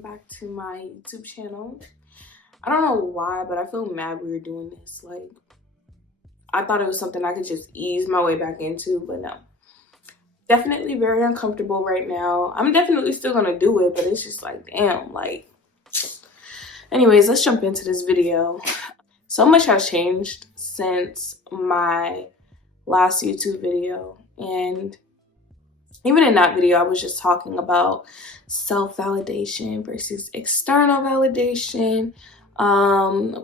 welcome back to my YouTube channel. I don't know why, but I feel mad weird doing this. Like, I thought it was something I could just ease my way back into, but no. Definitely very uncomfortable right now. I'm definitely still gonna do it, but it's just like, damn, like. Anyways, let's jump into this video. So much has changed since my last YouTube video, and even in that video, I was just talking about self-validation versus external validation,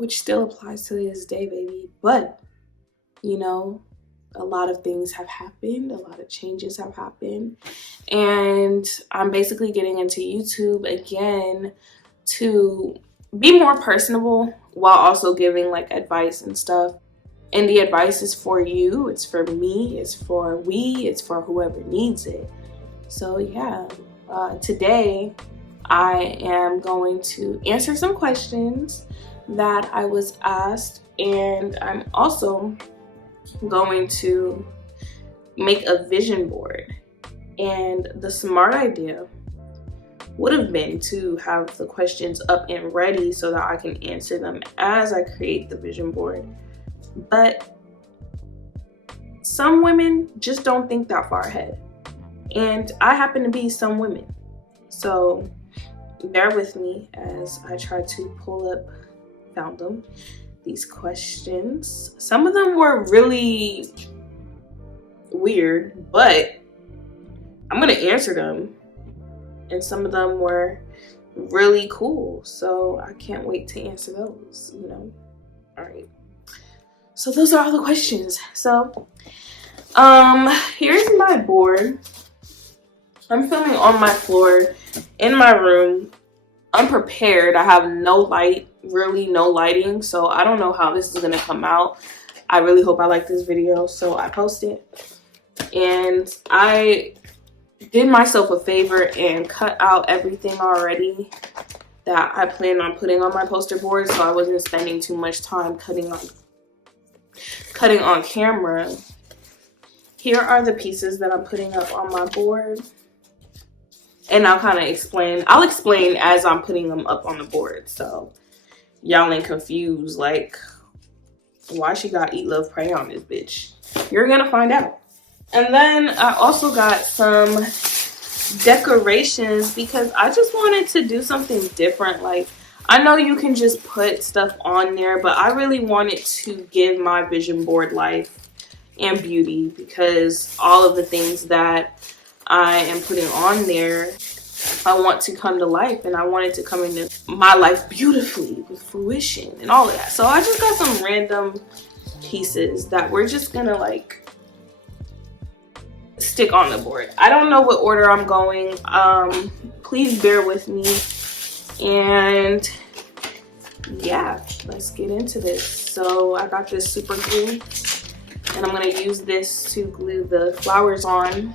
which still applies to this day, baby. But, you know, a lot of things have happened. A lot of changes have happened. And I'm basically getting into YouTube again to be more personable while also giving like advice and stuff. And the advice is for you, it's for me, it's for we, it's for whoever needs it. So yeah, today I am going to answer some questions that I was asked, and I'm also going to make a vision board. And the smart idea would have been to have the questions up and ready so that I can answer them as I create the vision board. But some women just don't think that far ahead. And I happen to be some women. So bear with me as I try to pull up, found them, these questions. Some of them were really weird, but I'm gonna answer them. And some of them were really cool. So I can't wait to answer those, you know? All right. So those are all the questions. So here's my board. I'm filming on my floor in my room, unprepared. I have no light, really no lighting, so I don't know how this is gonna come out. I really hope I like this video, so I posted. And I did myself a favor and cut out everything already that I planned on putting on my poster board, so I wasn't spending too much time cutting on camera. Here are the pieces that I'm putting up on my board. And I'll explain as I'm putting them up on the board. So y'all ain't confused, like, why she got Eat, Love, Pray on this bitch. You're gonna find out. And then I also got some decorations because I just wanted to do something different. Like, I know you can just put stuff on there, but I really wanted to give my vision board life and beauty, because all of the things that I am putting on there, I want to come to life, and I want it to come into my life beautifully with fruition and all of that. So I just got some random pieces that we're just gonna like stick on the board. I don't know what order I'm going. Please bear with me. And yeah, let's get into this. So I got this super glue, and I'm gonna use this to glue the flowers on.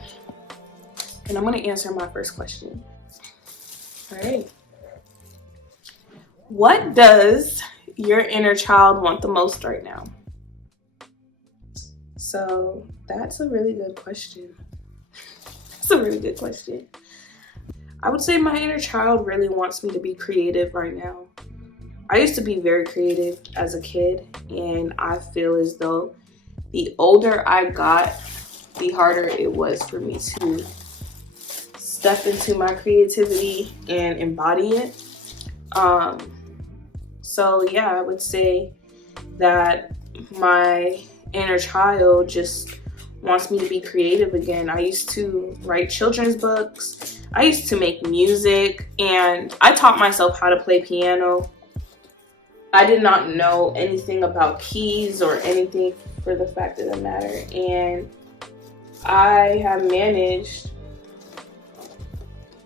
And I'm gonna answer my first question. All right. What does your inner child want the most right now? So that's a really good question. That's a really good question. I would say my inner child really wants me to be creative right now. I used to be very creative as a kid, and I feel as though the older I got, the harder it was for me to step into my creativity and embody it. So yeah, I would say that my inner child just wants me to be creative again. I used to write children's books. I used to make music, and I taught myself how to play piano. I did not know anything about keys or anything for the fact of the matter, and I have managed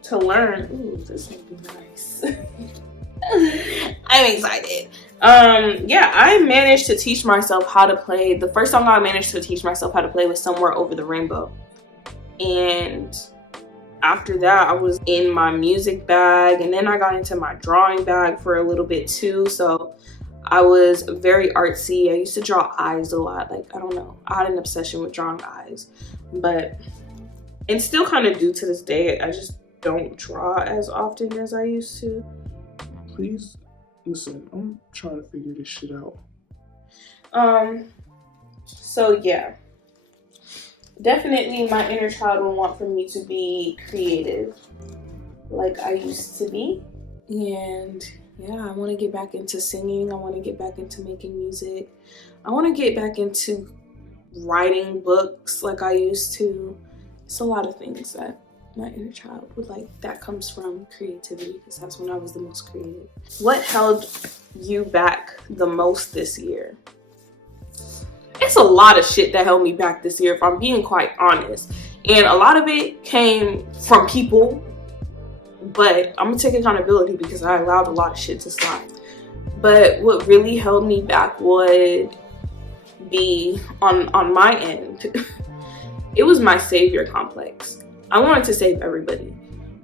to learn. Ooh, this would be nice. I'm excited. Yeah, I managed to teach myself how to play. The first song I managed to teach myself how to play was Somewhere Over the Rainbow. And after that, I was in my music bag, and then I got into my drawing bag for a little bit too. So I was very artsy. I used to draw eyes a lot. Like, I don't know, I had an obsession with drawing eyes, but and still kind of do to this day. I just don't draw as often as I used to. Please listen, I'm trying to figure this shit out. So yeah, definitely my inner child will want for me to be creative like I used to be. And yeah, I want to get back into singing. I want to get back into making music. I want to get back into writing books like I used to. It's a lot of things that my inner child would like. That comes from creativity, because that's when I was the most creative. What held you back the most this year? It's a lot of shit that held me back this year, if I'm being quite honest. And a lot of it came from people, but I'm gonna take accountability because I allowed a lot of shit to slide. But what really held me back would be on my end. It was my savior complex. I wanted to save everybody.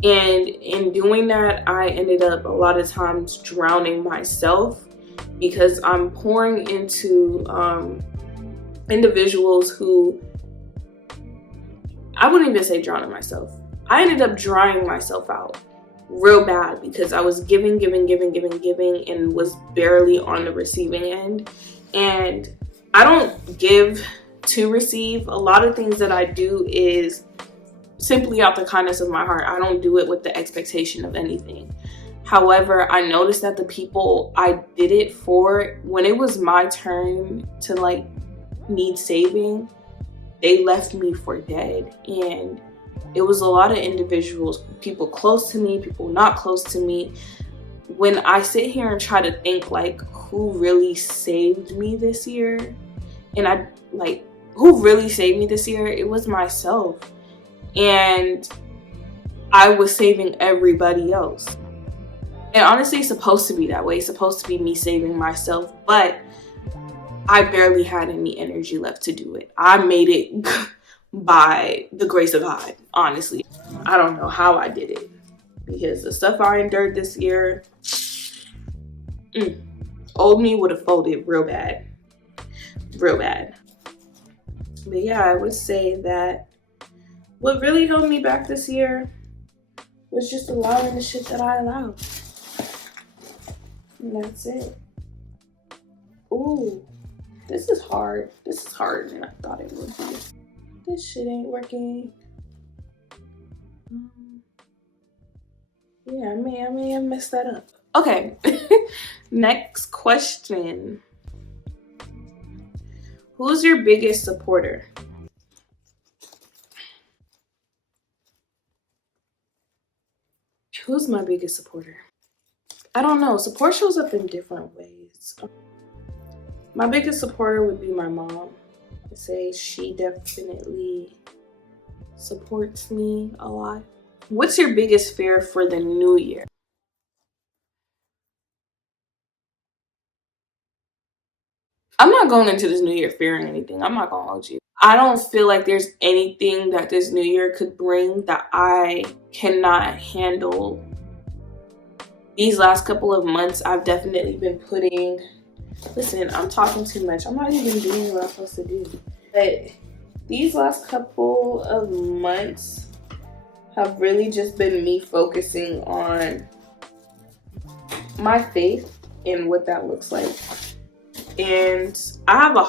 And in doing that, I ended up a lot of times drowning myself, because I'm pouring into individuals who, I wouldn't even say drowning myself. I ended up drying myself out real bad, because I was giving and was barely on the receiving end. And I don't give to receive. A lot of things that I do is simply out the kindness of my heart. I don't do it with the expectation of anything. However, I noticed that the people I did it for, when it was my turn to like need saving, they left me for dead. And it was a lot of individuals, people close to me, people not close to me. When I sit here and try to think like who really saved me this year, and I like, who really saved me this year, it was myself. And I was saving everybody else. And honestly, it's supposed to be that way. It's supposed to be me saving myself, but I barely had any energy left to do it. I made it by the grace of God, honestly. I don't know how I did it, because the stuff I endured this year, old me would have folded real bad. Real bad. But yeah, I would say that what really held me back this year was just allowing the shit that I allowed. And that's it. Ooh, this is hard. This is harder than I thought it would be. This shit ain't working. Yeah, I may have messed that up. Okay, next question. Who's your biggest supporter? Who's my biggest supporter? I don't know. Support shows up in different ways. My biggest supporter would be my mom. I'd say she definitely supports me a lot. What's your biggest fear for the new year? I'm not going into this new year fearing anything. I'm not gonna hold you. I don't feel like there's anything that this new year could bring that I cannot handle. These last couple of months, I've definitely been putting, listen, I'm talking too much. I'm not even doing what I'm supposed to do. But these last couple of months have really just been me focusing on my faith and what that looks like. And I had a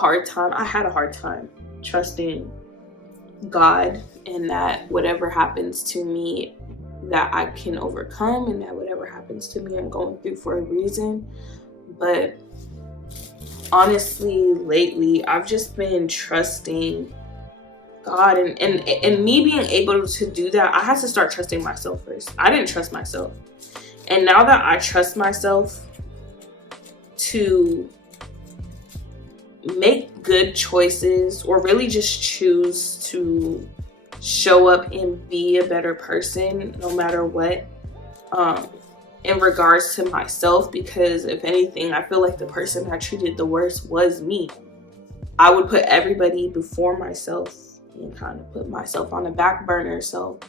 hard time trusting God, and that whatever happens to me, that I can overcome, and that whatever happens to me, I'm going through for a reason. But honestly, lately, I've just been trusting God, and me being able to do that, I had to start trusting myself first. I didn't trust myself. And now that I trust myself to make good choices, or really just choose to show up and be a better person no matter what, in regards to myself, because if anything, I feel like the person I treated the worst was me. I would put everybody before myself and kind of put myself on the back burner. So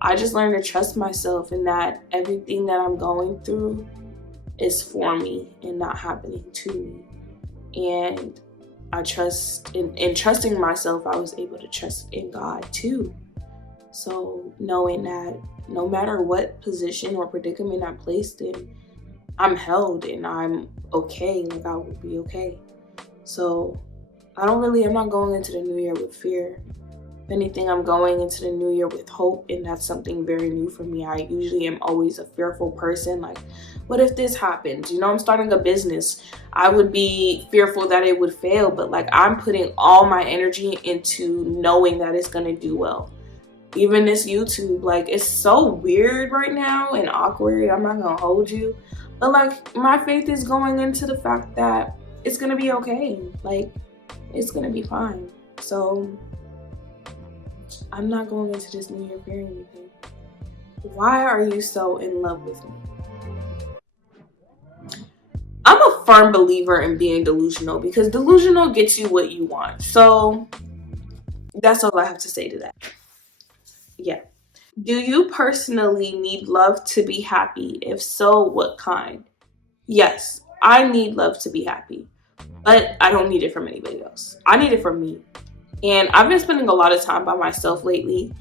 I just learned to trust myself, and that everything that I'm going through is for me and not happening to me. And I trust in trusting myself, I was able to trust in God too. So knowing that no matter what position or predicament I'm placed in, I'm held and I'm okay. Like, I will be okay. So I'm not going into the new year with fear. If anything, I'm going into the new year with hope, and that's something very new for me. I usually am always a fearful person. Like, what if this happens? You know, I'm starting a business. I would be fearful that it would fail, but like, I'm putting all my energy into knowing that it's gonna do well. Even this YouTube, like, it's so weird right now and awkward. I'm not gonna hold you, but like, my faith is going into the fact that it's gonna be okay. Like, it's gonna be fine. So I'm not going into this new year fearing anything. Why are you so in love with me? I'm a firm believer in being delusional, because delusional gets you what you want. So that's all I have to say to that. Yeah. Do you personally need love to be happy? If so, what kind? Yes, I need love to be happy, but I don't need it from anybody else. I need it from me. And I've been spending a lot of time by myself lately.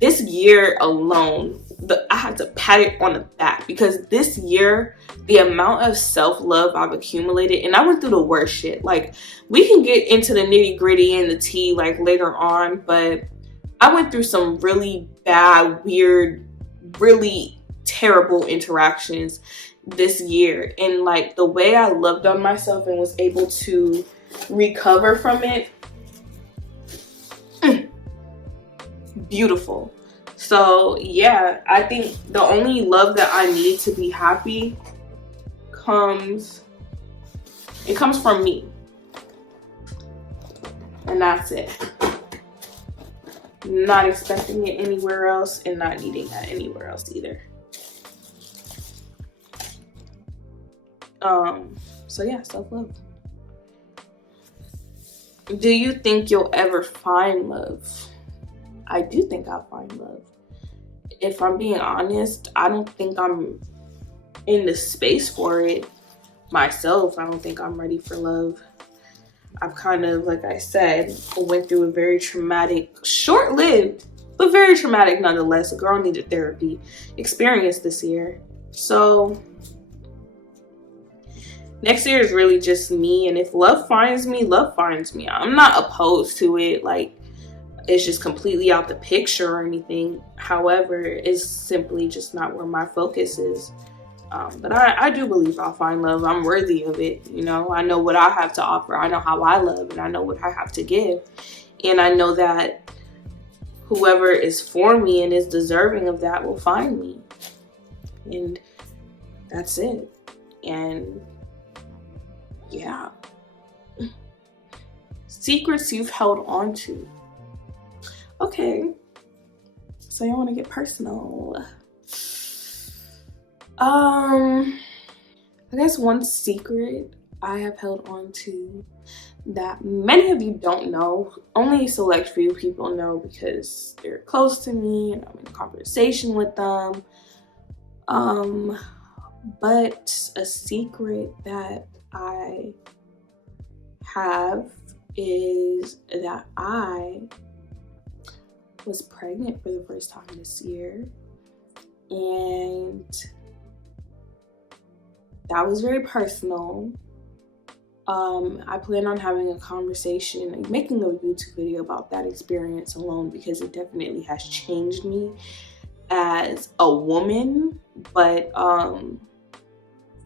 This year alone, I had to pat it on the back, because this year, the amount of self-love I've accumulated, and I went through the worst shit. Like, we can get into the nitty-gritty and the tea like later on, but I went through some really bad, weird, really terrible interactions this year. And like, the way I loved on myself and was able to recover from it, beautiful. So yeah, I think the only love that I need to be happy comes from me, and that's it. Not expecting it anywhere else, and not needing that anywhere else either. So yeah, self-love. Do you think you'll ever find love? I do think I'll find love. If I'm being honest, I don't think I'm in the space for it myself. I don't think I'm ready for love. I've kind of, like I said, went through a very traumatic, short-lived, but very traumatic nonetheless, a girl needed therapy experience this year. So next year is really just me, and if love finds me, love finds me. I'm not opposed to it. Like, it's just completely out the picture or anything. However, it's simply just not where my focus is. But I do believe I'll find love. I'm worthy of it. You know, I know what I have to offer. I know how I love, and I know what I have to give. And I know that whoever is for me and is deserving of that will find me. And that's it. And yeah. Secrets you've held on to. Okay. So you want to get personal. I guess one secret I have held on to that many of you don't know, only a select few people know because they're close to me and I'm in conversation with them. But a secret that I have is that I was pregnant for the first time this year, and that was very personal. I plan on having a conversation, like making a YouTube video about that experience alone, because it definitely has changed me as a woman. But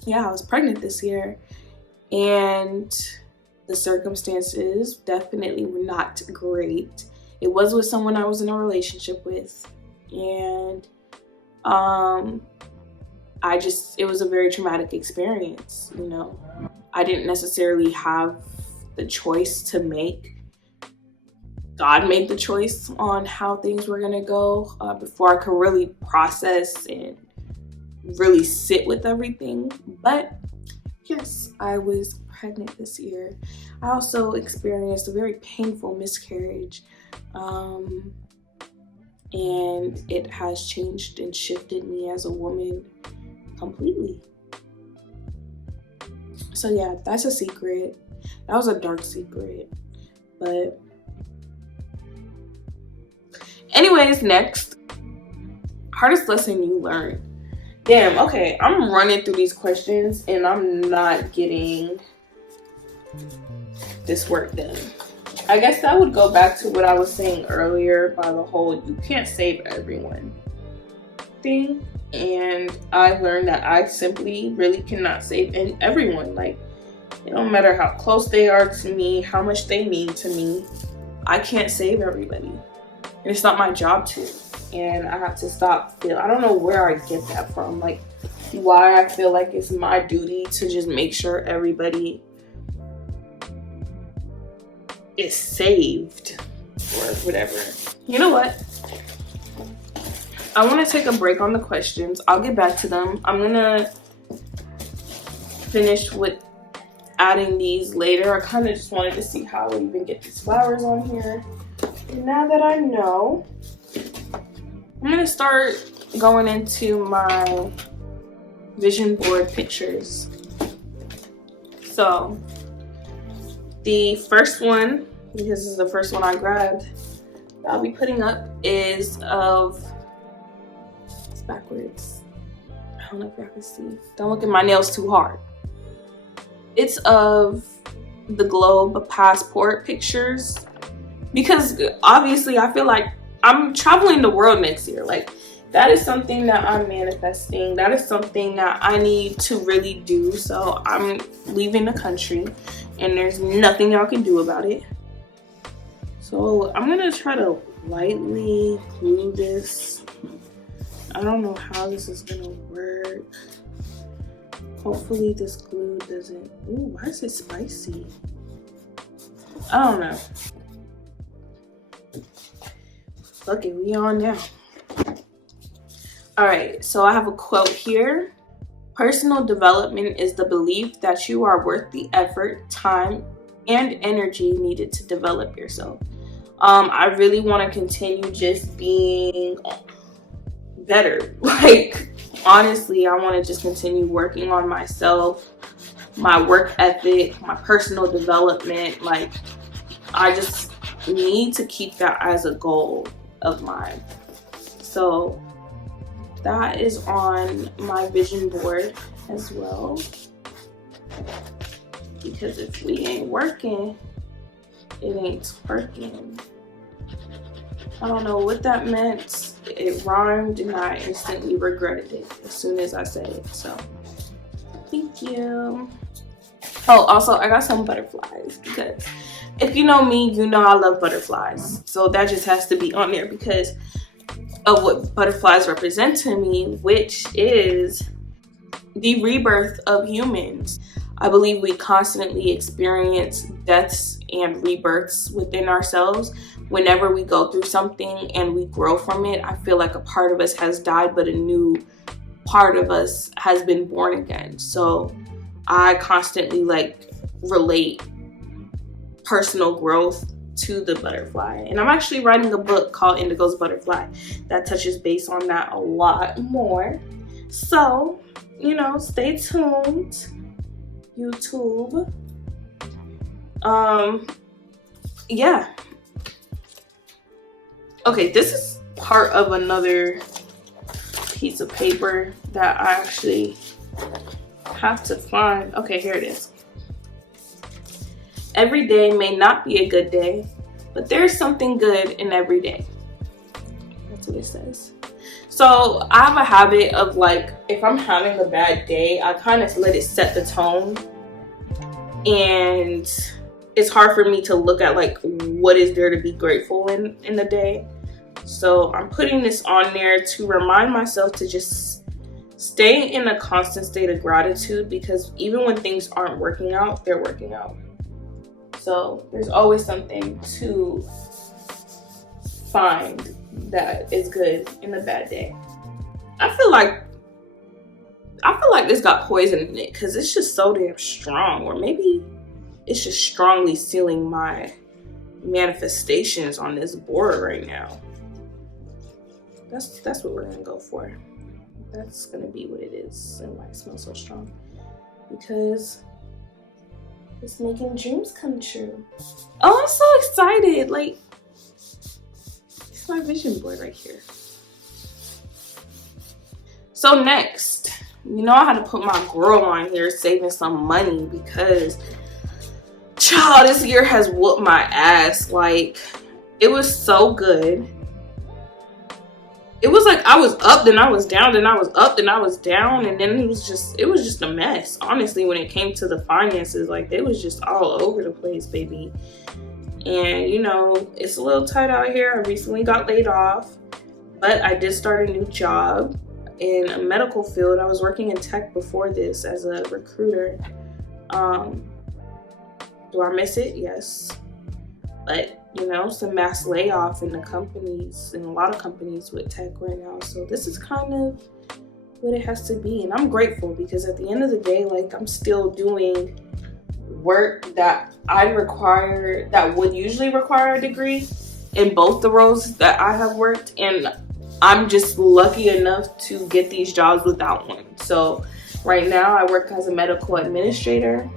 yeah, I was pregnant this year, and the circumstances definitely were not great. It was with someone I was in a relationship with, and it was a very traumatic experience, you know. I didn't necessarily have the choice to make. God made the choice on how things were gonna go before I could really process and really sit with everything. But yes, I was pregnant this year. I also experienced a very painful miscarriage, and it has changed and shifted me as a woman completely. So yeah, that's a secret. That was a dark secret. But anyways, next, Hardest lesson you learned. Damn, okay, I'm running through these questions and I'm not getting this work done. I guess that would go back to what I was saying earlier by the whole you can't save everyone thing. And I learned that I simply really cannot save everyone. Like, it don't matter how close they are to me, how much they mean to me. I can't save everybody. And it's not my job to. And I have to stop I don't know where I get that from. Like, why I feel like it's my duty to just make sure everybody is saved or whatever. You know what? I want to take a break on the questions. I'll get back to them. I'm gonna finish with adding these later. I kind of just wanted to see how I even get these flowers on here. And now that I know, I'm gonna start going into my vision board pictures. So the first one, because this is the first one I grabbed, that I'll be putting up is of, it's backwards. I don't know if y'all can see. Don't look at my nails too hard. It's of the globe passport pictures, because obviously I feel like I'm traveling the world next year. Like, that is something that I'm manifesting. That is something that I need to really do. So I'm leaving the country and there's nothing y'all can do about it. So I'm gonna try to lightly glue this. I don't know how this is gonna work. Hopefully this glue doesn't, ooh, why is it spicy? I don't know. Okay, we on now. All right, so I have a quote here. Personal development is the belief that you are worth the effort, time, and energy needed to develop yourself. I really want to continue just being better. Like, honestly, I want to just continue working on myself, my work ethic, my personal development. Like, I just need to keep that as a goal of mine. So that is on my vision board as well, because if we ain't working, it ain't working. I don't know what that meant. It rhymed and I instantly regretted it as soon as I said it. So thank you. Oh, also I got some butterflies, because if you know me, you know I love butterflies. So that just has to be on there because of what butterflies represent to me, which is the rebirth of humans. I believe we constantly experience deaths and rebirths within ourselves. Whenever we go through something and we grow from it, I feel like a part of us has died, but a new part of us has been born again. So I constantly relate personal growth to the butterfly. And I'm actually writing a book called Indigo's Butterfly that touches base on that a lot more. So, stay tuned, YouTube. Yeah. Okay, this is part of another piece of paper that I actually have to find. Okay, here it is. Every day may not be a good day, but there's something good in every day. That's what it says. So I have a habit of if I'm having a bad day, I kind of let it set the tone. And it's hard for me to look at what is there to be grateful in the day. So I'm putting this on there to remind myself to just stay in a constant state of gratitude, because even when things aren't working out, they're working out. So there's always something to find that is good in a bad day. I feel like this got poison in it because it's just so damn strong, or maybe it's just strongly sealing my manifestations on this board right now. That's what we're gonna go for. That's gonna be what it is, and why it smells so strong, because it's making dreams come true. Oh, I'm so excited! It's my vision board right here. So next, you know, I had to put my girl on here saving some money because, child, this year has whooped my ass. Like, it was so good. It was like I was up, then I was down, then I was up, then I was down, and then it was just a mess. Honestly, when it came to the finances, like, it was just all over the place, baby. And you know, it's a little tight out here. I recently got laid off, but I did start a new job in a medical field. I was working in tech before this as a recruiter. Do I miss it? Yes. But you know, it's a mass layoff in the companies, in a lot of companies with tech right now. So this is kind of what it has to be. And I'm grateful because at the end of the day, like, I'm still doing work that that would usually require a degree in both the roles that I have worked. And I'm just lucky enough to get these jobs without one. So right now I work as a medical administrator.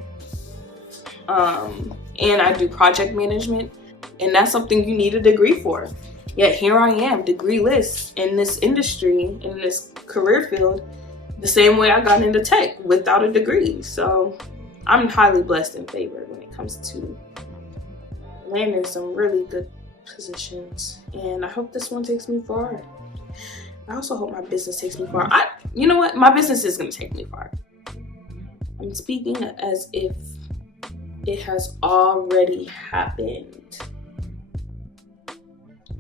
And I do project management. And that's something you need a degree for. Yet here I am, degreeless in this industry, in this career field, the same way I got into tech without a degree. So I'm highly blessed and favored when it comes to landing some really good positions. And I hope this one takes me far. I also hope my business takes me far. You know what? My business is going to take me far. I'm speaking as if it has already happened.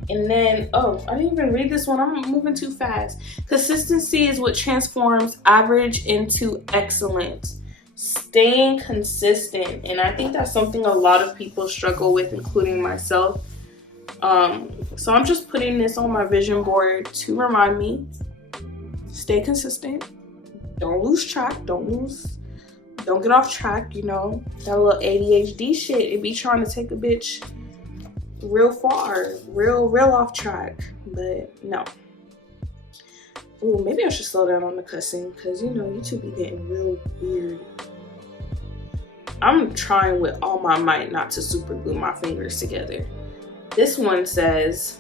And then, oh, I didn't even read this one. I'm moving too fast. Consistency is what transforms average into excellence. Staying consistent. And I think that's something a lot of people struggle with, including myself. So I'm just putting this on my vision board to remind me. Stay consistent. Don't lose track. Don't get off track, you know. That little ADHD shit, it be trying to take a bitch real far, real off track. But no. Ooh, maybe I should slow down on the cussing because, you know, YouTube be getting real weird. I'm trying with all my might not to super glue my fingers together. This one says,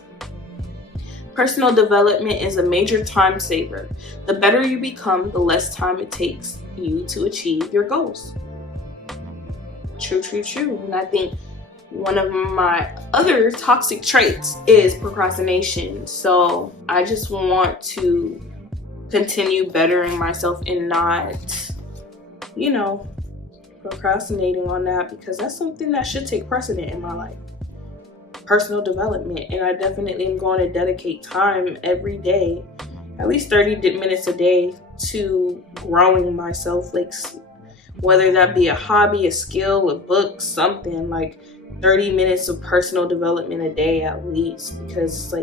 personal development is a major time saver. The better you become, the less time it takes you to achieve your goals. True. And I think one of my other toxic traits is procrastination. So I just want to continue bettering myself and not, you know, procrastinating on that, because that's something that should take precedent in my life. Personal development. And I definitely am going to dedicate time every day, at least 30 minutes a day, to growing myself, like whether that be a hobby, a skill, a book, something. Like 30 minutes of personal development a day at least, because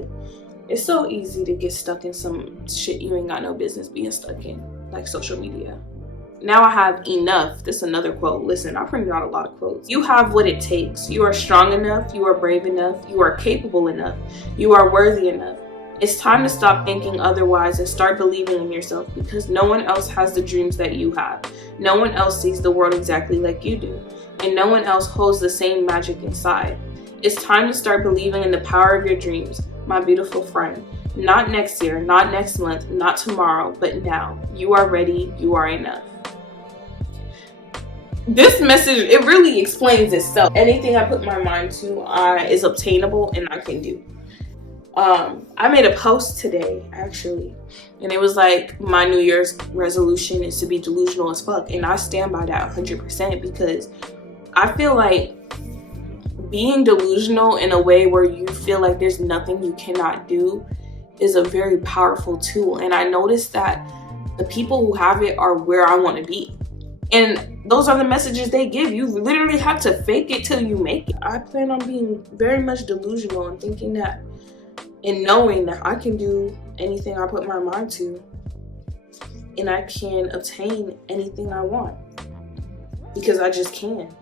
it's so easy to get stuck in some shit you ain't got no business being stuck in, like social media. Now I have enough. This is another quote. Listen, I printed out a lot of quotes. You have what it takes. You are strong enough. You are brave enough. You are capable enough. You are worthy enough. It's time to stop thinking otherwise and start believing in yourself, because no one else has the dreams that you have. No one else sees the world exactly like you do. And no one else holds the same magic inside. It's time to start believing in the power of your dreams, my beautiful friend. Not next year, not next month, not tomorrow, but now. You are ready. You are enough. This message, it really explains itself. Anything I put my mind to is obtainable and I can do. I made a post today, actually, and it was like, my New Year's resolution is to be delusional as fuck. And I stand by that 100%, because I feel like being delusional in a way where you feel like there's nothing you cannot do is a very powerful tool. And I noticed that the people who have it are where I want to be. And those are the messages they give. You literally have to fake it till you make it. I plan on being very much delusional and thinking that, and knowing that I can do anything I put my mind to, and I can obtain anything I want, because I just can.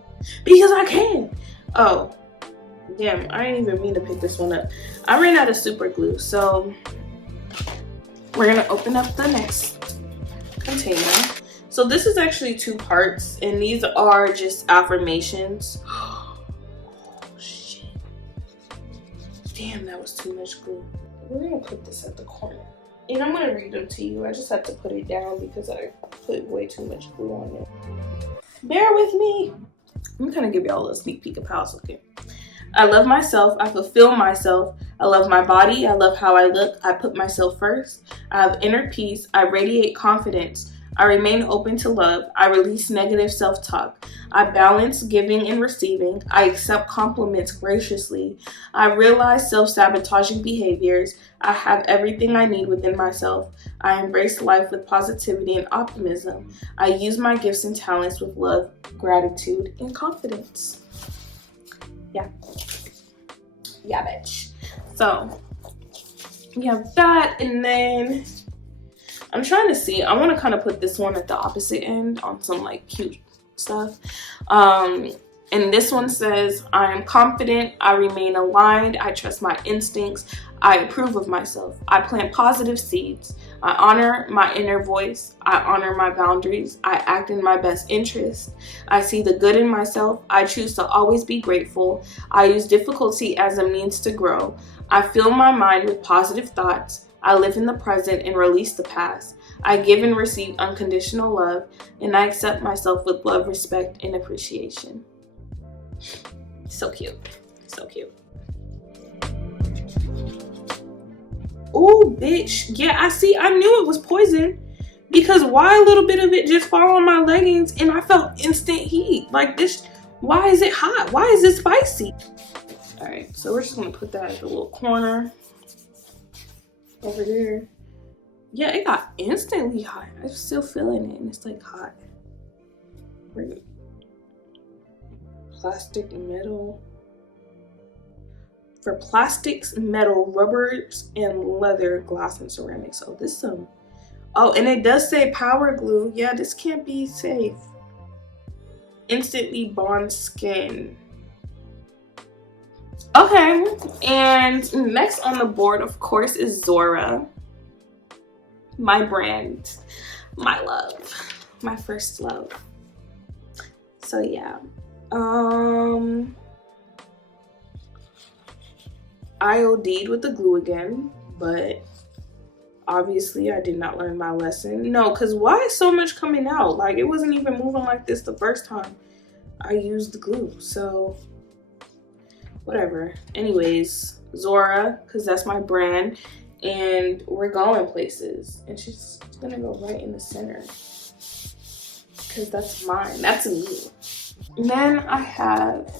Because I can. Oh, damn, I didn't even mean to pick this one up. I ran out of super glue, so we're gonna open up the next container. So this is actually 2 parts, and these are just affirmations. Oh, shit. Damn, that was too much glue. We're gonna put this at the corner. And I'm gonna read them to you. I just have to put it down because I put way too much glue on it. Bear with me. I'm gonna give y'all a little sneak peek of how it's looking. I love myself. I fulfill myself. I love my body. I love how I look. I put myself first. I have inner peace. I radiate confidence. I remain open to love. I release negative self-talk. I balance giving and receiving. I accept compliments graciously. I realize self-sabotaging behaviors. I have everything I need within myself. I embrace life with positivity and optimism. I use my gifts and talents with love, gratitude, and confidence. Yeah, bitch. So we have that, and then I'm trying to see. I want to kind of put this one at the opposite end on some like cute stuff. And this one says, I am confident. I remain aligned. I trust my instincts. I approve of myself. I plant positive seeds. I honor my inner voice. I honor my boundaries. I act in my best interest. I see the good in myself. I choose to always be grateful. I use difficulty as a means to grow. I fill my mind with positive thoughts. I live in the present and release the past. I give and receive unconditional love, and I accept myself with love, respect, and appreciation. So cute. So cute. Oh, bitch. Yeah, I see. I knew it was poison. Because why a little bit of it just fall on my leggings and I felt instant heat? Like this, why is it hot? Why is it spicy? All right, so we're just gonna put that at the little corner over there. Yeah, it got instantly hot. I'm still feeling it and it's like hot. Great. Plastic, metal. For plastics, metal, rubbers, and leather, glass, and ceramics. Oh, this some. Oh, and it does say power glue. Yeah, this can't be safe. Instantly bond skin. Okay, and next on the board, of course, is Zora. My brand, my love, my first love. So yeah, I OD'd with the glue again, but obviously I did not learn my lesson. No, because why is so much coming out? Like, it wasn't even moving like this the first time I used the glue, so whatever. Anyways, Zora, because that's my brand, and we're going places. And she's gonna go right in the center, because that's mine, that's me. And then I have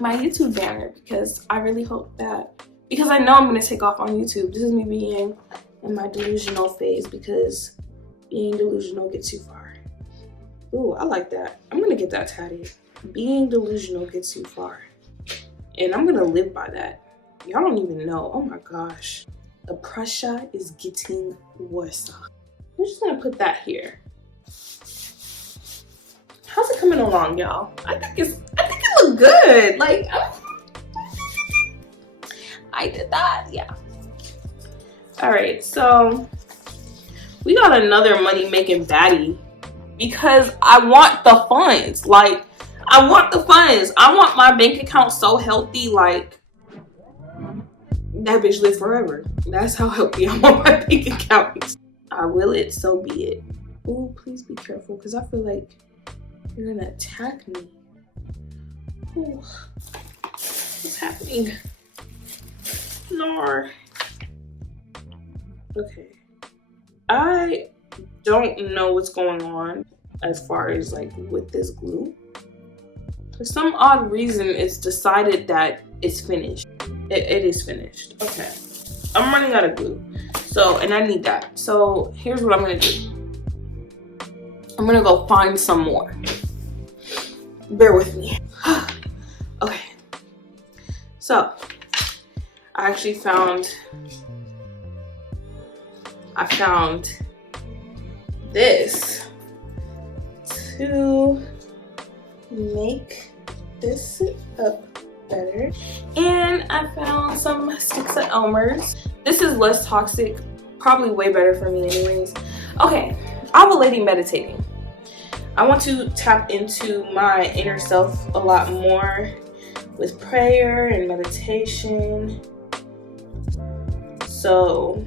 my YouTube banner, because I really hope that, because I know I'm gonna take off on YouTube. This is me being in my delusional phase, because being delusional gets you far. Ooh, I like that. I'm gonna get that tatted. Being delusional gets you far. And I'm gonna live by that. Y'all don't even know. Oh my gosh. The pressure is getting worse. I'm just gonna put that here. How's it coming along, y'all? I think it looks good. Like, I did that, yeah. All right, so we got another money-making baddie because I want the funds. Like, I want the funds. I want my bank account so healthy, like, that bitch live forever. That's how healthy I want my bank account. I will it, so be it. Ooh, please be careful, because I feel like you're gonna attack me. Ooh, what's happening? No. Okay. I don't know what's going on as far as like with this glue. For some odd reason, it's decided that it's finished. It is finished. Okay. I'm running out of glue. So, and I need that. So here's what I'm gonna do. I'm gonna go find some more. Bear with me. Okay. So, I actually found this to make this up better. And I found some sticks of Elmer's. This is less toxic, probably way better for me anyways. Okay, I have a lady meditating. I want to tap into my inner self a lot more with prayer and meditation. So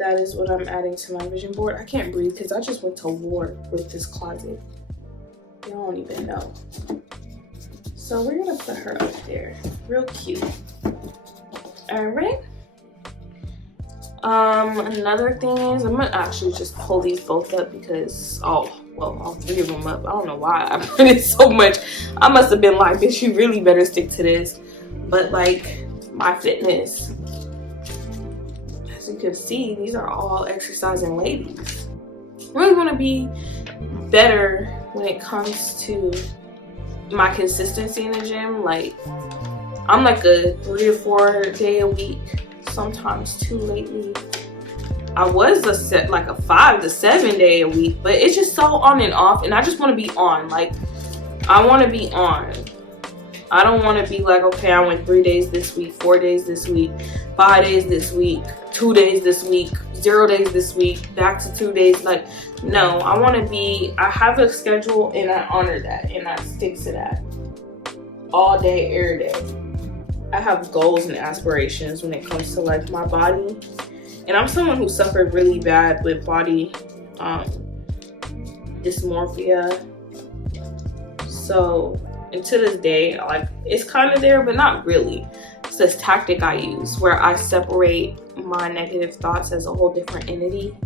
that is what I'm adding to my vision board. I can't breathe because I just went to war with this closet. Y'all don't even know. So we're gonna put her up there, real cute. All right. Another thing is, I'm gonna actually just pull these both up because, oh, well, all three of them up. I don't know why I printed so much. I must have been like, bitch, you really better stick to this. But like, my fitness, as you can see, these are all exercising ladies. I really want to be better when it comes to my consistency in the gym. Like, I'm like a 3 to 4 day a week, sometimes 2 lately. I was like a 5 to 7 day a week, but it's just so on and off, and I just want to be on. Like, I want to be on. I don't want to be like, okay, I went 3 days this week, 4 days this week, 5 days this week, 2 days this week, 0 days this week, back to 2 days. Like, no, I want to be, I have a schedule and I honor that and I stick to that all day, every day. I have goals and aspirations when it comes to like my body. And I'm someone who suffered really bad with body dysmorphia. So, and to this day, like, it's kind of there, but not really. It's this tactic I use where I separate my negative thoughts as a whole different entity.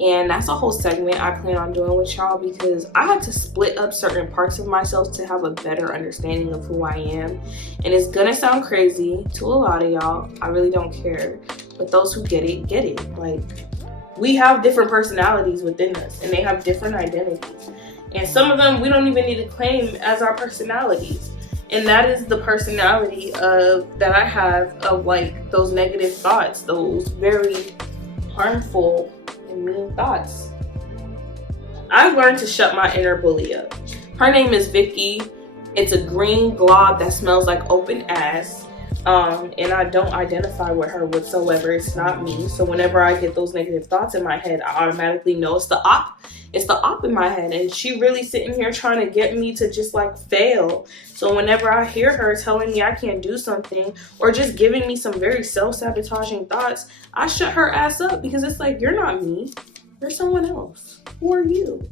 And that's a whole segment I plan on doing with y'all, because I had to split up certain parts of myself to have a better understanding of who I am. And it's gonna sound crazy to a lot of y'all. I really don't care. But those who get it, get it. Like, we have different personalities within us, and they have different identities. And some of them we don't even need to claim as our personalities. And that is the personality that I have of like those negative thoughts, those very harmful and mean thoughts. I've learned to shut my inner bully up. Her name is Vicky. It's a green glob that smells like open ass. And I don't identify with her whatsoever. It's not me. So whenever I get those negative thoughts in my head, I automatically know it's the op. It's the op in my head. And she really sitting here trying to get me to just like fail. So whenever I hear her telling me I can't do something, or just giving me some very self-sabotaging thoughts, I shut her ass up, because it's like, you're not me. You're someone else. Who are you?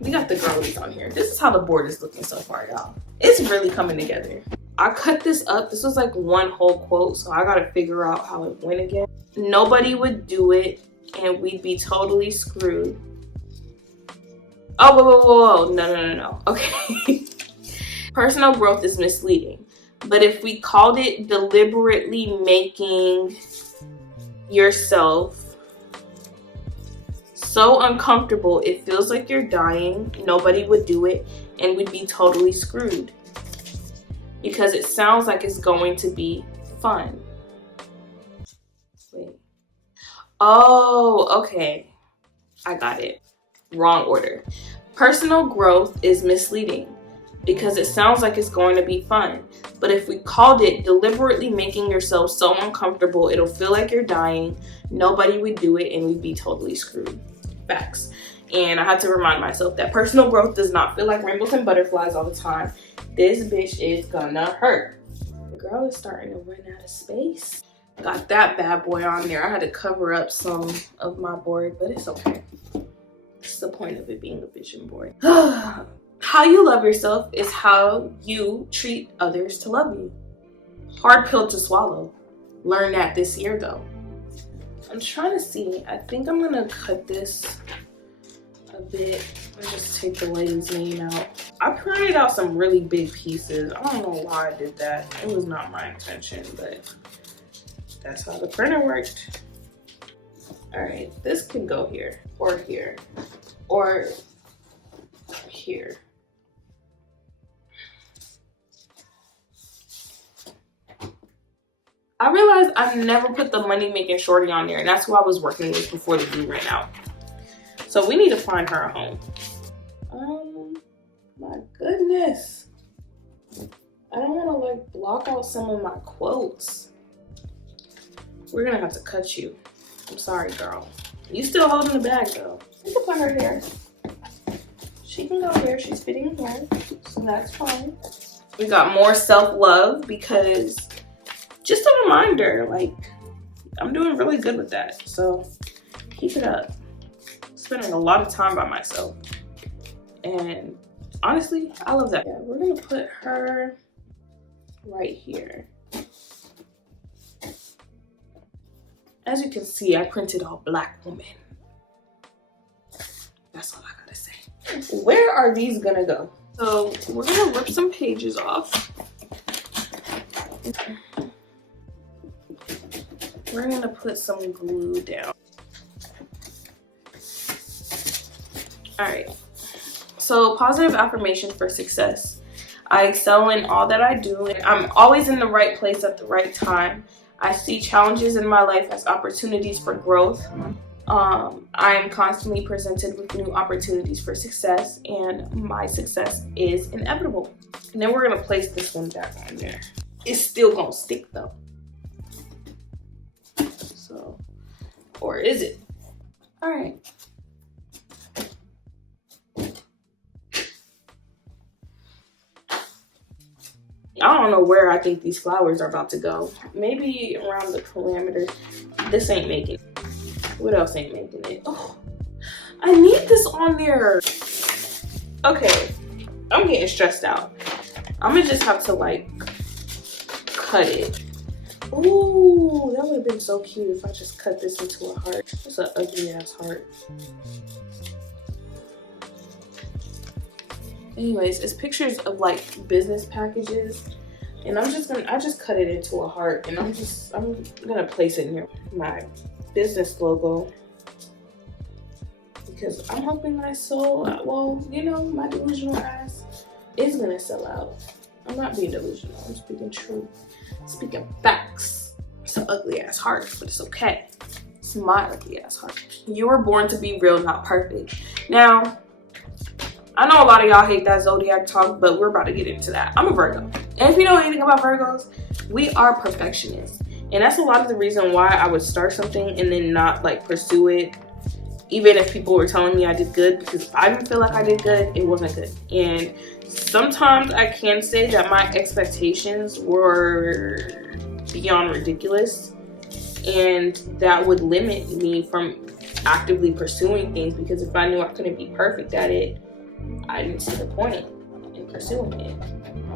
We got the girlies on here. This is how the board is looking so far, y'all. It's really coming together. I cut this up. This was like one whole quote, so I gotta figure out how it went again. Nobody would do it, and we'd be totally screwed. Oh, whoa. No. Okay. Personal growth is misleading. But if we called it deliberately making yourself so uncomfortable it feels like you're dying, nobody would do it, and we'd be totally screwed. Because it sounds like it's going to be fun. Wait. Oh, okay. I got it. Wrong order. Personal growth is misleading because it sounds like it's going to be fun. But if we called it deliberately making yourself so uncomfortable it'll feel like you're dying, nobody would do it, and we'd be totally screwed. Facts. And I had to remind myself that personal growth does not feel like rainbows and butterflies all the time. This bitch is gonna hurt. The girl is starting to run out of space. Got that bad boy on there. I had to cover up some of my board, but it's okay. It's the point of it being a vision board. How you love yourself is how you treat others to love you. Hard pill to swallow. Learn that this year though. I'm trying to see. I think I'm gonna cut this a bit and just take the lady's name out. I printed out some really big pieces. I don't know why I did that. It was not my intention, but that's how the printer worked. All right, this can go here, or here, or here. I realized I've never put the money making shorty on there, and that's who I was working with before the glue ran out. So we need to find her a home. My goodness. I don't want to like block out some of my quotes. We're gonna have to cut you. I'm sorry, girl. You still holding the bag though. We can put her here. She can go here. She's fitting here, so that's fine. We got more self-love because just a reminder, like, I'm doing really good with that. So keep it up. Spending a lot of time by myself. And honestly, I love that. Yeah, we're gonna put her right here. As you can see, I printed a black woman. That's all I gotta say. Where are these gonna go? So we're gonna rip some pages off. We're gonna put some glue down. All right. So positive affirmation for success. I excel in all that I do, and I'm always in the right place at the right time. I see challenges in my life as opportunities for growth. I am constantly presented with new opportunities for success, and my success is inevitable. And then we're gonna place this one back on there. It's still gonna stick though. So, or is it? All right. I don't know where I think these flowers are about to go. Maybe around the perimeter. This ain't making it. What else ain't making it? Oh, I need this on there. Okay, I'm getting stressed out. I'm gonna just have to like cut it. Ooh, that would have been so cute if I just cut this into a heart. It's an ugly ass heart. Anyways, it's pictures of like business packages, and I just cut it into a heart, and I'm gonna place it near my business logo because I'm hoping my soul, well, you know, my delusional ass is gonna sell out. I'm not being delusional. I'm speaking truth, speaking facts. It's an ugly ass heart, but it's okay. It's my ugly ass heart. You were born to be real, not perfect. Now, I know a lot of y'all hate that zodiac talk, but we're about to get into that. I'm a Virgo. And if you know anything about Virgos, we are perfectionists. And that's a lot of the reason why I would start something and then not like pursue it. Even if people were telling me I did good, because if I didn't feel like I did good, it wasn't good. And sometimes I can say that my expectations were beyond ridiculous. And that would limit me from actively pursuing things, because if I knew I couldn't be perfect at it, I didn't see the point in pursuing it.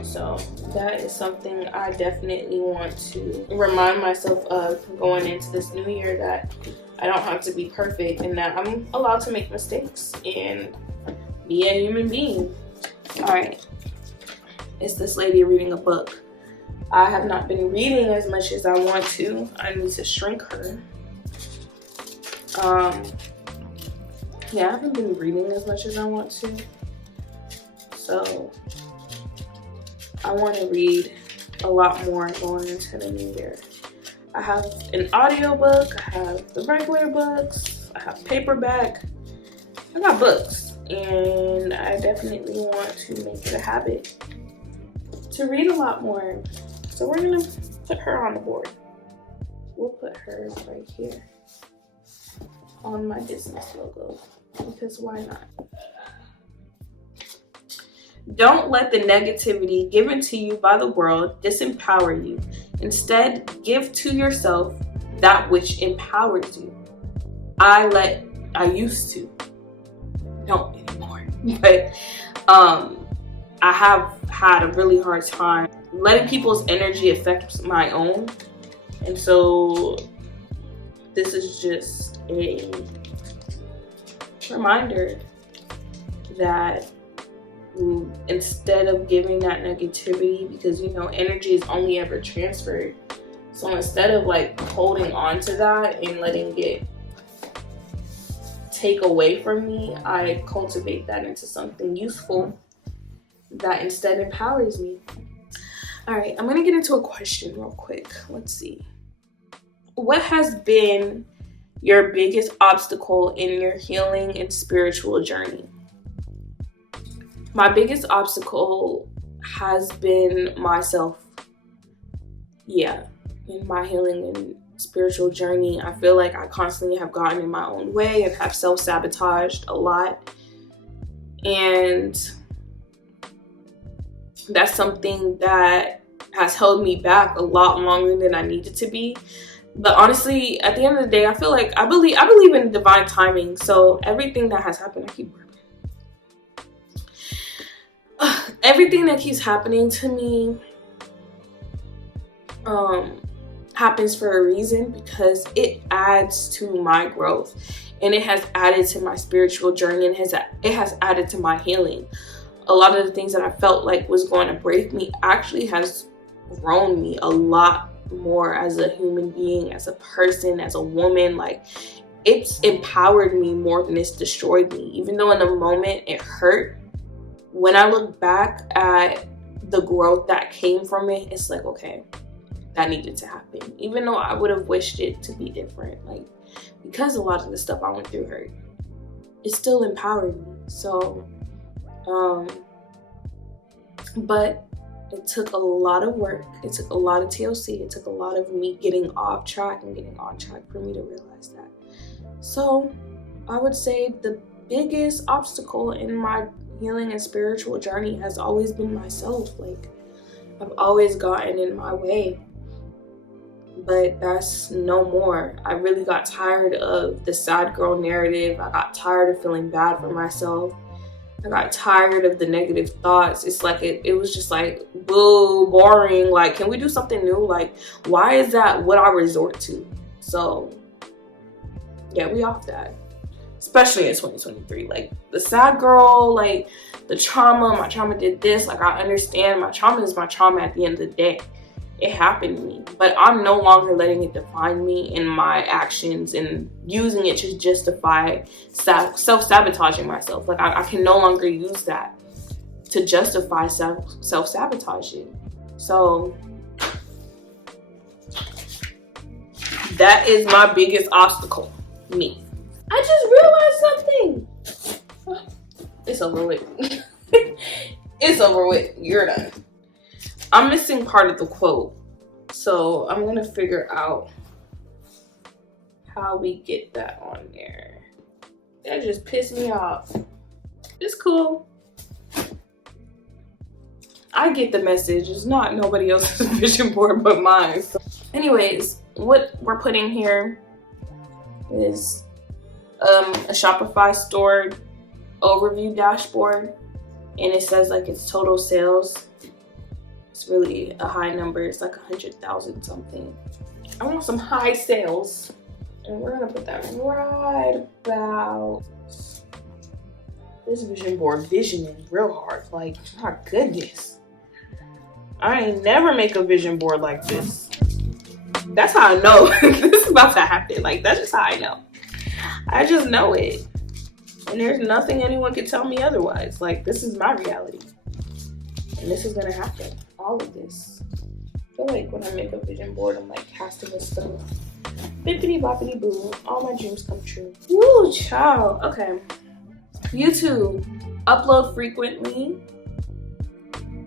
So that is something I definitely want to remind myself of going into this new year, that I don't have to be perfect and that I'm allowed to make mistakes and be a human being. All right, it's this lady reading a book. I have not been reading as much as I want to. I need to shrink her. Yeah, I haven't been reading as much as I want to. So I want to read a lot more going into the new year. I have an audiobook, I have the regular books, I have paperback. I got books, and I definitely want to make it a habit to read a lot more. So we're gonna put her on the board. We'll put her right here on my business logo, because why not? Don't let the negativity given to you by the world disempower you. Instead, give to yourself that which empowers you. I used to, don't anymore, but I have had a really hard time letting people's energy affect my own. And so this is just a reminder that instead of giving that negativity, because you know energy is only ever transferred, so instead of like holding on to that and letting it take away from me, I cultivate that into something useful that instead empowers me. All right, I'm gonna get into a question real quick. Let's see. What has been your biggest obstacle in your healing and spiritual journey? My biggest obstacle has been myself. Yeah, in my healing and spiritual journey, I feel like I constantly have gotten in my own way and have self-sabotaged a lot. And that's something that has held me back a lot longer than I needed to be. But honestly, at the end of the day, I feel like I believe in divine timing. So everything that has happened, I keep burping. Everything that keeps happening to me happens for a reason, because it adds to my growth, and it has added to my spiritual journey, and it has added to my healing. A lot of the things that I felt like was going to break me actually has grown me a lot more as a human being, as a person, as a woman. Like, it's empowered me more than it's destroyed me. Even though in the moment it hurt, when I look back at the growth that came from it, it's like, okay, that needed to happen. Even though I would have wished it to be different, like, because a lot of the stuff I went through hurt, it still empowered me. So but it took a lot of work. It took a lot of TLC. It took a lot of me getting off track and getting on track for me to realize that. So I would say the biggest obstacle in my healing and spiritual journey has always been myself. Like, I've always gotten in my way, but that's no more. I really got tired of the sad girl narrative. I got tired of feeling bad for myself. I got tired of the negative thoughts. It's like it was just like, boo, boring. Like, can we do something new? Like, why is that what I resort to? So yeah, we off that. Especially in 2023. Like, the sad girl, like the trauma, my trauma did this. Like, I understand my trauma is my trauma at the end of the day. It happened to me, but I'm no longer letting it define me in my actions and using it to justify self-sabotaging myself. Like, I can no longer use that to justify self-sabotaging. So that is my biggest obstacle, me. I just realized something. It's over with. It's over with. You're done. I'm missing part of the quote, so I'm gonna figure out how we get that on there. That just pissed me off. It's cool. I get the message. It's not nobody else's vision board but mine. So anyways, what we're putting here is a Shopify store overview dashboard, and it says like it's total sales. It's really a high number. It's like 100,000 something. I want some high sales, and we're gonna put that right about this vision board. Visioning real hard. Like, my goodness, I ain't never make a vision board like this. That's how I know this is about to happen. Like, that's just how I know. I just know it, and there's nothing anyone can tell me otherwise. Like, this is my reality, and this is gonna happen. All of this. I feel like when I make a vision board, I'm like casting a spell. Bippity boppity boo. All my dreams come true. Woo, child. Okay. YouTube. Upload frequently.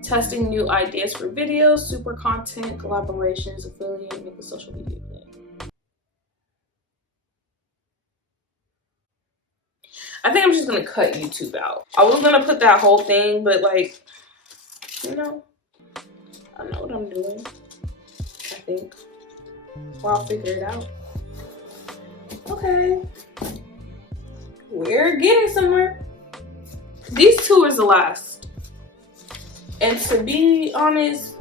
Testing new ideas for videos, super content, collaborations, affiliate, make a social media plan. I think I'm just gonna cut YouTube out. I was gonna put that whole thing, but like, you know, I know what I'm doing, I think. Well, I'll figure it out. Okay. We're getting somewhere. These two is the last. And to be honest,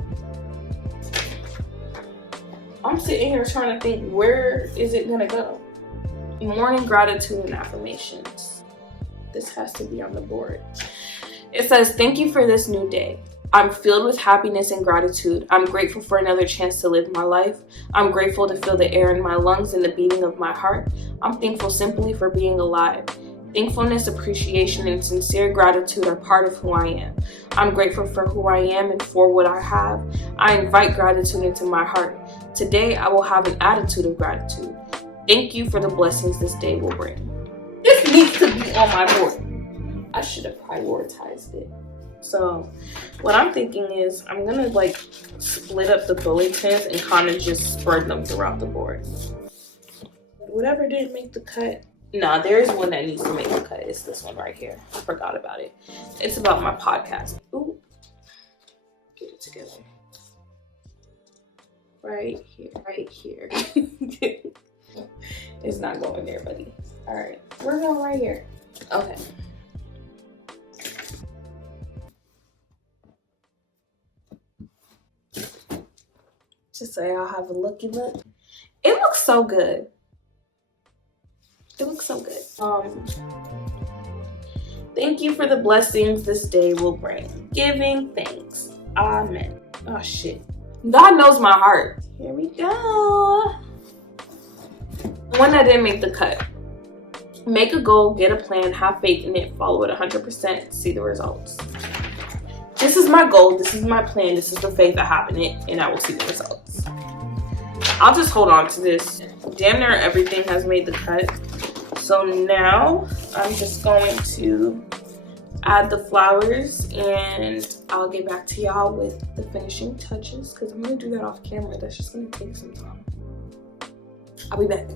I'm sitting here trying to think, where is it gonna go? Morning gratitude and affirmations. This has to be on the board. It says, thank you for this new day. I'm filled with happiness and gratitude. I'm grateful for another chance to live my life. I'm grateful to feel the air in my lungs and the beating of my heart. I'm thankful simply for being alive. Thankfulness, appreciation, and sincere gratitude are part of who I am. I'm grateful for who I am and for what I have. I invite gratitude into my heart. Today, I will have an attitude of gratitude. Thank you for the blessings this day will bring. This needs to be on my board. I should have prioritized it. So what I'm thinking is I'm gonna like split up the bulletins and kind of just spread them throughout the board. Whatever didn't make the cut. Nah, there is one that needs to make the cut. It's this one right here. I forgot about it. It's about my podcast. Ooh, get it together. right here, right here. It's not going there, buddy. All right, we're going right here. Okay. Just so y'all have a looky look. It looks so good. It looks so good. Thank you for the blessings this day will bring. Giving thanks. Amen. Oh shit. God knows my heart. Here we go. One that didn't make the cut. Make a goal, get a plan, have faith in it, follow it 100%, see the results. This is my goal, this is my plan, this is the faith I have in it, and I will see the results. I'll just hold on to this. Damn near everything has made the cut. So now I'm just going to add the flowers and I'll get back to y'all with the finishing touches because I'm going to do that off camera. That's just going to take some time. I'll be back.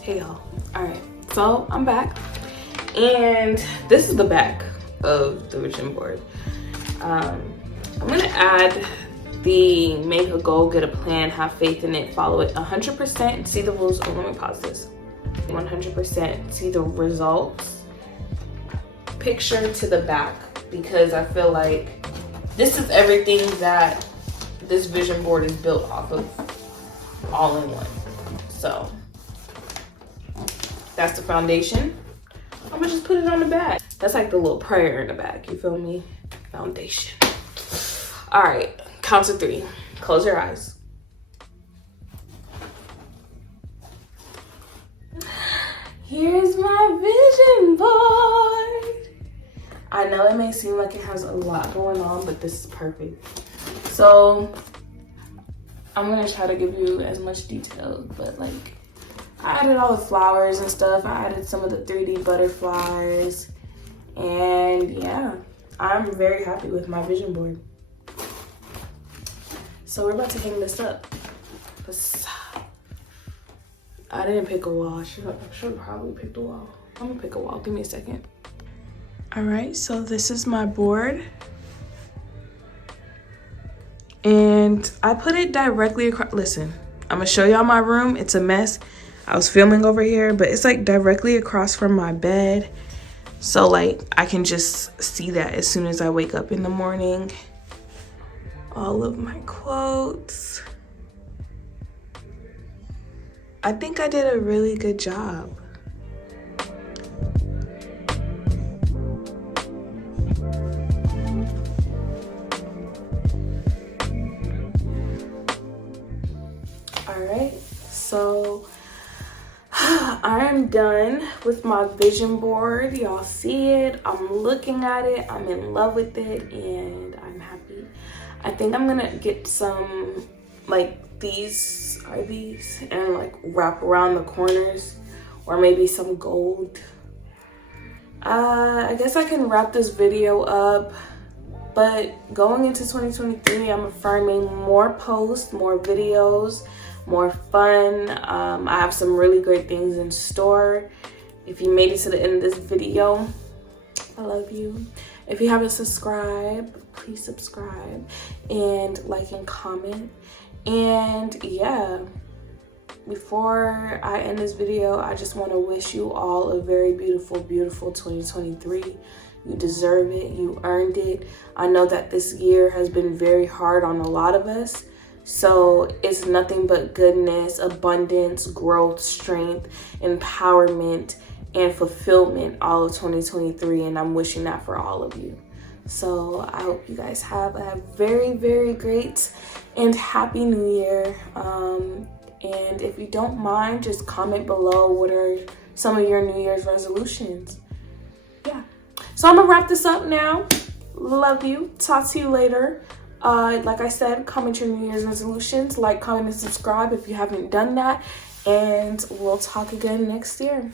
Hey y'all. Alright, so I'm back. And this is the back of the vision board. I'm going to add the make a goal, get a plan, have faith in it, follow it 100% and see the rules. Oh, let me pause this. 100% see the results. Picture to the back because I feel like this is everything that this vision board is built off of all in one. So that's the foundation. I'm gonna just put it on the back. That's like the little prayer in the back, you feel me? Foundation. All right, count to 3. Close your eyes. Here's my vision board. I know it may seem like it has a lot going on, but this is perfect. So I'm gonna try to give you as much detail, but like I added all the flowers and stuff. I added some of the 3D butterflies. And yeah, I'm very happy with my vision board. So we're about to hang this up. I didn't pick a wall. I should have probably picked a wall. I'm gonna pick a wall. Give me a second. All right, so this is my board. And I put it directly across. Listen, I'm gonna show y'all my room. It's a mess. I was filming over here, but it's like directly across from my bed. So like I can just see that as soon as I wake up in the morning. All of my quotes. I think I did a really good job. All right, so I'm done with my vision board. Y'all see it, I'm looking at it, I'm in love with it, and I'm happy. I think I'm gonna get some, like these are these, and like wrap around the corners, or maybe some gold. I guess I can wrap this video up, but going into 2023, I'm affirming more posts, more videos, more fun. I have some really great things in store. If you made it to the end of this video, I love you. If you haven't subscribed, please subscribe and like and comment. And yeah, before I end this video, I just want to wish you all a very beautiful, beautiful 2023. You deserve it. You earned it. I know that this year has been very hard on a lot of us. So it's nothing but goodness, abundance, growth, strength, empowerment, and fulfillment all of 2023. And I'm wishing that for all of you. So I hope you guys have a very, very great and happy new year. And if you don't mind, just comment below what are some of your New Year's resolutions. Yeah. So I'm gonna wrap this up now. Love you. Talk to you later. Like I said, comment your New Year's resolutions, like, comment, and subscribe if you haven't done that. And we'll talk again next year.